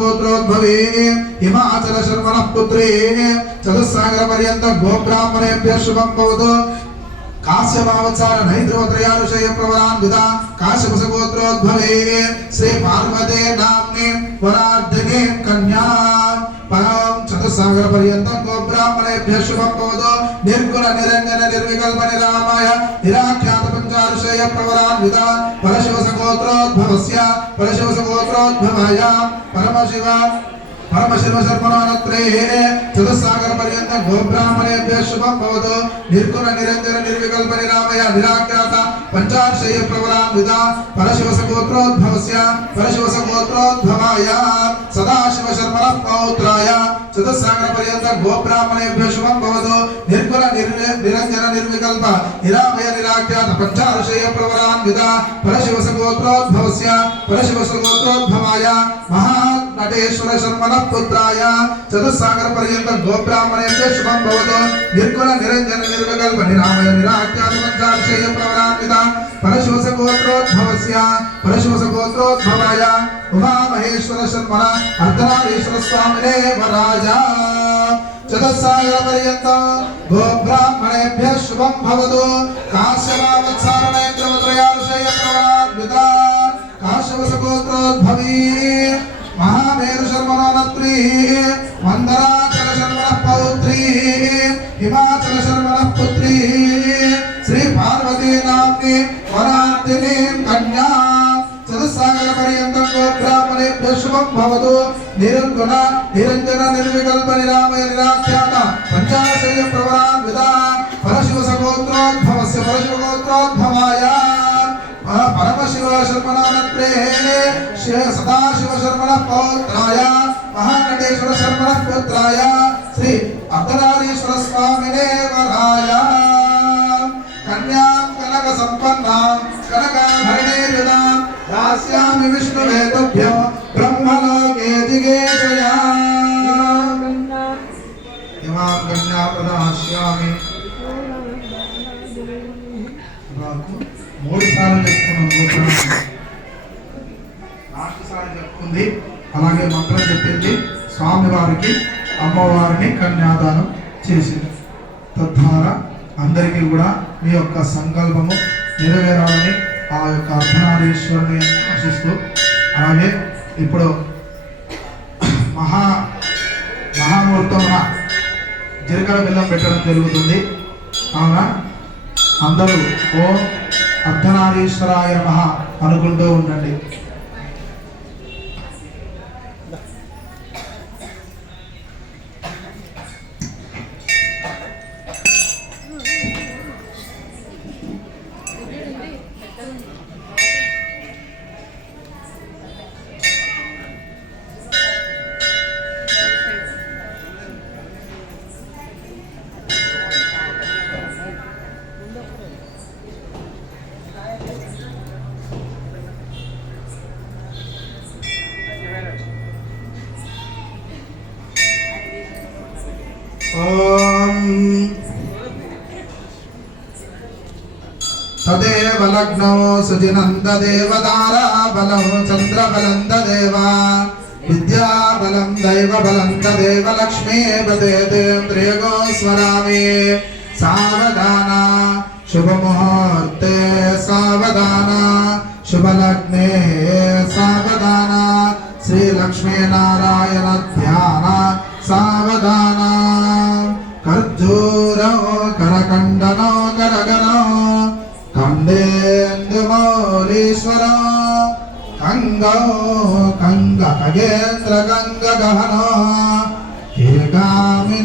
गोत्रोद्भवे हिमाचल शर्मणः पुत्री चतुस्सागर पर्यंत गोब्राह्मणेभ्यः शुभं भवतु काश्यपावचार नैद्रवत्रयानुषय प्रवरान्विता काश्यपस गोत्रोद्भवे श्री पार्वते नाम्ने वरार्धिने कन्या परं चतुस्सागर पर्यन्तं गोब्राह्मणेभ्यः शुभं भवतु निर्गुण निरंजन निर्विकल्प निरामय निराख्यात पंचार्षय प्रवरान्विता परशिवस गोत्रोद्भवस्य परशिवस गोत्रोद्भवाय परमशिव शर्मणोत्रे चतुस्सागर पर्यंत गोब्राह्मणेभ्यः शुभं भवतु निर्गुण निरंजन निर्विकल्प निरामय निराख्यात पंचार्षय प्रवरान्विता परशिवस गोत्रोद्भवस्य परशिवस गोत्रोद्भवाय सदाशिव शर्मणः पौत्राय चतुस्सागर पर्यंत गोब्राह्मणेभ्यः शुभं भवतु निर्गुण निरंजन निर्विकल्प निरामय निराख्यात पंचार्षय प्रवरान्विता परशिवस गोत्रोद्भवस्य परशिवस गोत्रोद्भवाय महानटेश्वर शर्मणः पुत्राय चतुस्सागर पर्यंत गोब्राह्मणेभ्यः शुभं भवतु निर्गुण निरंजन निर्विकल्प निरामय निराख्यात पंचार्षय प्रवरान्विता परशिवस गोत्रोद्भवस्य परशिवस गोत्रोद्भवाय उमा महेश्वर शर्मणः अर्धनारीश्वर स्वामिने वराय चतुस्सागर पर्यंत गोब्राह्मणेभ्यः शुभं भवतु काश्यपावत्सारणेन्द्रवत्रयानुषय प्रवरान्विता काश्यपस गोत्रोद्भवी महामेरु शर्मणोत्री वंदनाचल शर्मणः पौत्री हिमाचल शर्मणः पुत्री श्री पार्वती नाम्नी वरार्धिनी कन्या चतुस्सागर पर्यन्तं गोब्राह्मणेभ्यः शुभं भवतु निर्गुण निरंजन निर्विकल्प निरामय निराख्यात पंचार्षय प्रवरान्विता परशिवस गोत्रोद्भवस्य परशिव गोत्रोद्भवाय परमशिव शर्मणोत्रे सदाशिव शर्मणः पौत्राय महानटेश्वर शर्मणः पुत्राय श्री अर्धनारीश्वर स्वामिने वराय कन्यां कनक संपन्नां कनकाभरणेर्युतां दास्यामि विष्णुवे तुभ्यो ब्रह्मलोके दिगेशया इमां कन्या प्रदास्यामि మూడు సార్లు చెప్పుకున్నాం నాలుగు సార్లు చెప్పుకుంది అలాగే మంత్రం చెప్పింది స్వామివారికి అమ్మవారిని కన్యాదానం చేసింది తద్వారా అందరికీ కూడా మీ యొక్క సంకల్పము నెరవేరాలని ఆ యొక్క అర్ధనారీశ్వరుని ఆశిస్తూ అలాగే ఇప్పుడు మహాముహూర్తమున జీలకర్ర బెల్లం పెట్టడం జరుగుతుంది కావున అందరూ ఓం అర్ధనారీశ్వరాయ నమః అనుకుంటూ ఉండండి. तदेव लग्नो सुजिनंद देवतारा बलं चंद्र बलं तदेव विद्या बलं दैव बलं तदेव लक्ष्मी बदेन्द्रियो स्वरामि सावधाना शुभ मुहूर्ते सावधाना शुभ लग्ने सावधाना श्री लक्ष्मी नारायण ध्यान सावधाना खर्जूरो करकंडनो करगनो कंडेन्दुमौलीश्वर कंगो कंग खगेन्द्र कंग गहनो